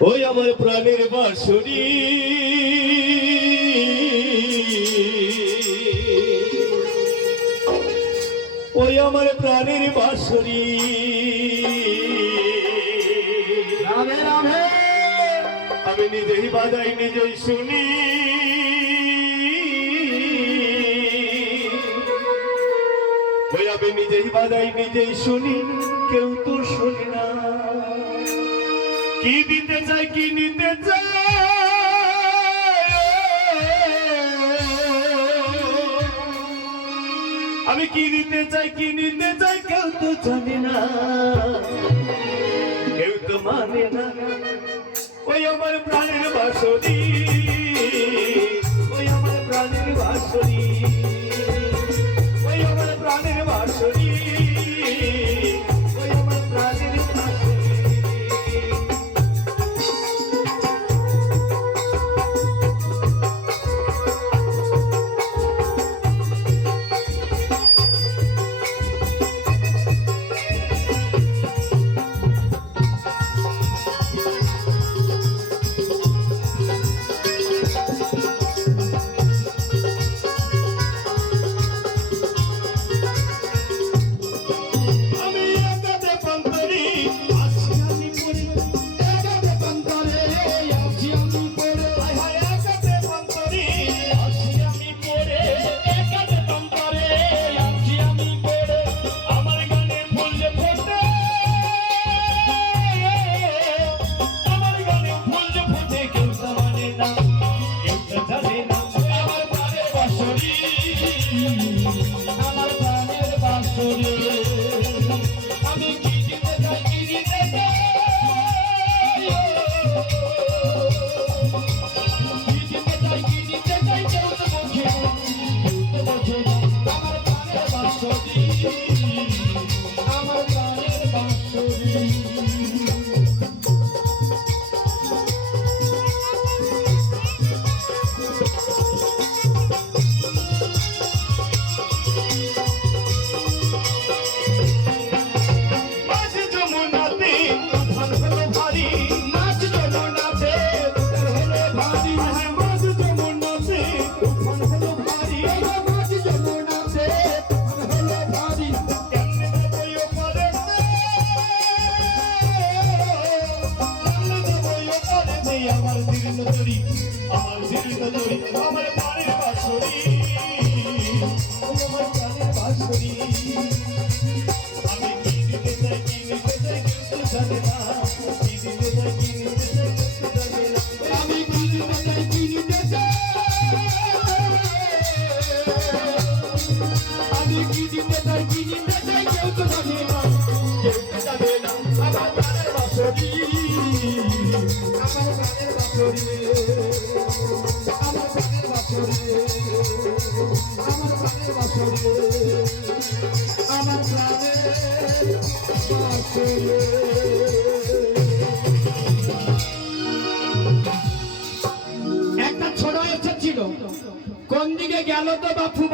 ওই আমার প্রাণের বাঁশরি ওই আমার প্রাণের বাঁশরি আমি নিজেই বাজাই নিজেই শুনি ওই আমি নিজেই বাজাই নিজেই শুনি কেউ তো শুনি না কি দিতে চাই কি নিতে চাই আমি কি দিতে চাই কি নিতে চাই কেউ তো জানে না কেউ তো মানে না ওই আমার প্রাণের বাঁশরি ওই আমার প্রাণের বাঁশরি ওই আমার প্রাণের বাঁশরি ওই আমার প্রাণের বাঁশরি আমার প্রাণের বাঁশরি আমি কি দিতে চাই কি দিতে চাই কি দিতে চাই কি দিতে চাই কেউ তো বোঝে না আমার প্রাণের বাঁশরি আমার প্রাণের বাঁশরি আমার জীর্ণ তরি আমার প্রাণের বাঁশরি আমার প্রাণের বাঁশরি আমি কি দিতে চাই কি নিতে চাই কেউ জানে না কি দিতে চাই কি নিতে চাই কেউ জানে না আমি কি দিতে চাই কি নিতে চাই আমি কি দিতে চাই কি নিতে চাই কেউ তো জানে না আমার প্রাণের বাঁশরি আমার প্রাণের বাঁশরি আমার প্রাণের বাঁশরি আমার প্রাণের বাঁশরি আমার প্রাণের বাঁশরি একটা ছোট বাচ্চা ছিল কোন দিকে গেল তো বাপু